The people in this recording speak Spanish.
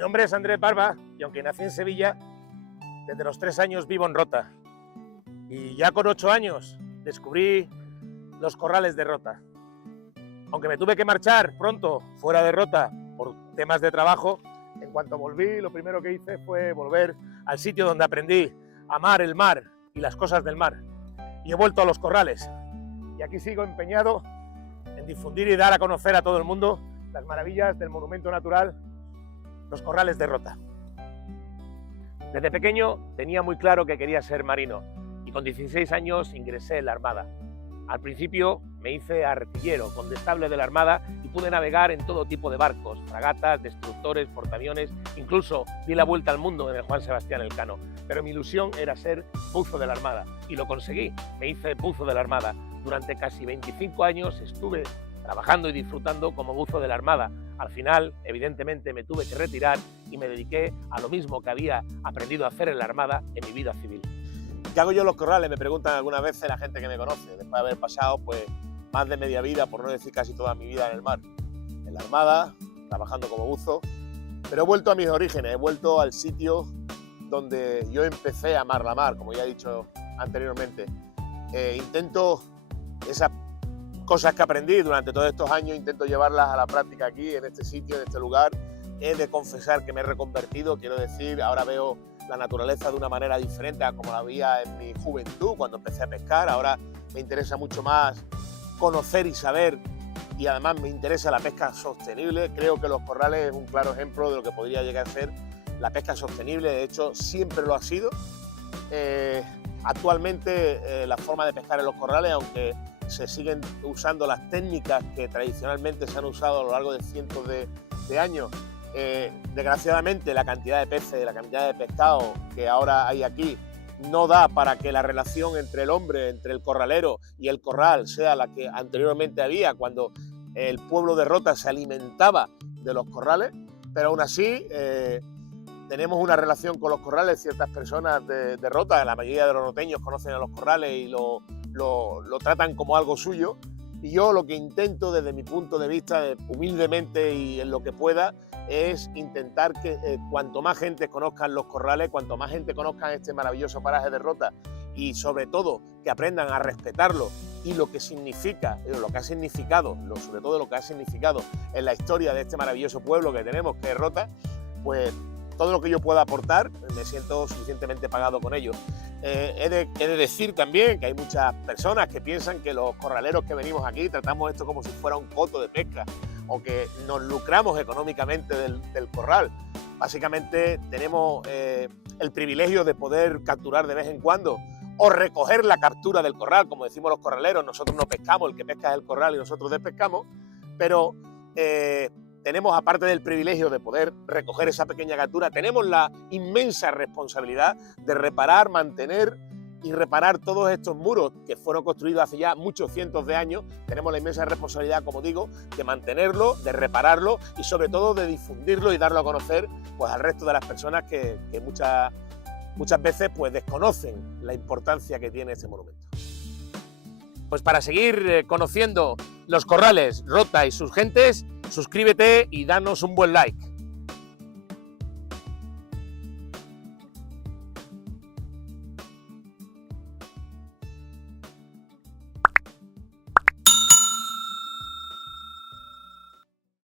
nombre es Andrés Barba y aunque nací en Sevilla, desde los 3 años vivo en Rota. Y ya con 8 años descubrí los corrales de Rota. Aunque me tuve que marchar pronto fuera de Rota por temas de trabajo, en cuanto volví lo primero que hice fue volver al sitio donde aprendí a amar el mar y las cosas del mar. Y he vuelto a los corrales. Y aquí sigo empeñado en difundir y dar a conocer a todo el mundo las maravillas del monumento natural, los corrales de Rota. Desde pequeño tenía muy claro que quería ser marino y con 16 años ingresé en la Armada. Al principio me hice artillero, condestable de la Armada y pude navegar en todo tipo de barcos, fragatas, destructores, portaaviones, incluso di la vuelta al mundo en el Juan Sebastián Elcano. Pero mi ilusión era ser buzo de la Armada y lo conseguí, me hice buzo de la Armada. Durante casi 25 años estuve trabajando y disfrutando como buzo de la Armada. Al final, evidentemente, me tuve que retirar y me dediqué a lo mismo que había aprendido a hacer en la Armada en mi vida civil. ¿Qué hago yo en los corrales? Me preguntan algunas veces la gente que me conoce, después de haber pasado pues, más de media vida, por no decir casi toda mi vida en el mar. En la Armada, trabajando como buzo, pero he vuelto a mis orígenes, he vuelto al sitio donde yo empecé a amar la mar, como ya he dicho anteriormente. Intento esas cosas que aprendí durante todos estos años, intento llevarlas a la práctica aquí, en este sitio, en este lugar. He de confesar que me he reconvertido, quiero decir, ahora veo la naturaleza de una manera diferente a como la veía en mi juventud, cuando empecé a pescar. Ahora me interesa mucho más conocer y saber, y además me interesa la pesca sostenible. Creo que los corrales es un claro ejemplo de lo que podría llegar a ser la pesca sostenible, de hecho siempre lo ha sido. Actualmente la forma de pescar en los corrales, aunque se siguen usando las técnicas que tradicionalmente se han usado a lo largo de cientos de años, desgraciadamente la cantidad de peces, la cantidad de pescado que ahora hay aquí no da para que la relación entre el hombre, entre el corralero y el corral sea la que anteriormente había cuando el pueblo de Rota se alimentaba de los corrales, pero aún así tenemos una relación con los corrales. Ciertas personas de Rota, la mayoría de los roteños conocen a los corrales y lo tratan como algo suyo, y yo lo que intento desde mi punto de vista, humildemente y en lo que pueda, es intentar que cuanto más gente conozcan los corrales, cuanto más gente conozca este maravilloso paraje de Rota y sobre todo que aprendan a respetarlo y lo que significa, lo que ha significado, sobre todo lo que ha significado en la historia de este maravilloso pueblo que tenemos, que es Rota, pues todo lo que yo pueda aportar, me siento suficientemente pagado con ello. He de decir también que hay muchas personas que piensan que los corraleros que venimos aquí tratamos esto como si fuera un coto de pesca o que nos lucramos económicamente del corral. Básicamente tenemos el privilegio de poder capturar de vez en cuando o recoger la captura del corral, como decimos los corraleros. Nosotros no pescamos, el que pesca es el corral y nosotros despescamos, pero tenemos, aparte del privilegio de poder recoger esa pequeña captura, tenemos la inmensa responsabilidad de reparar, mantener y reparar todos estos muros que fueron construidos hace ya muchos cientos de años. Tenemos la inmensa responsabilidad, como digo, de mantenerlo, de repararlo y sobre todo de difundirlo y darlo a conocer pues, al resto de las personas que muchas veces pues, desconocen la importancia que tiene este monumento. Pues para seguir conociendo los corrales, Rota y sus gentes, suscríbete y danos un buen like.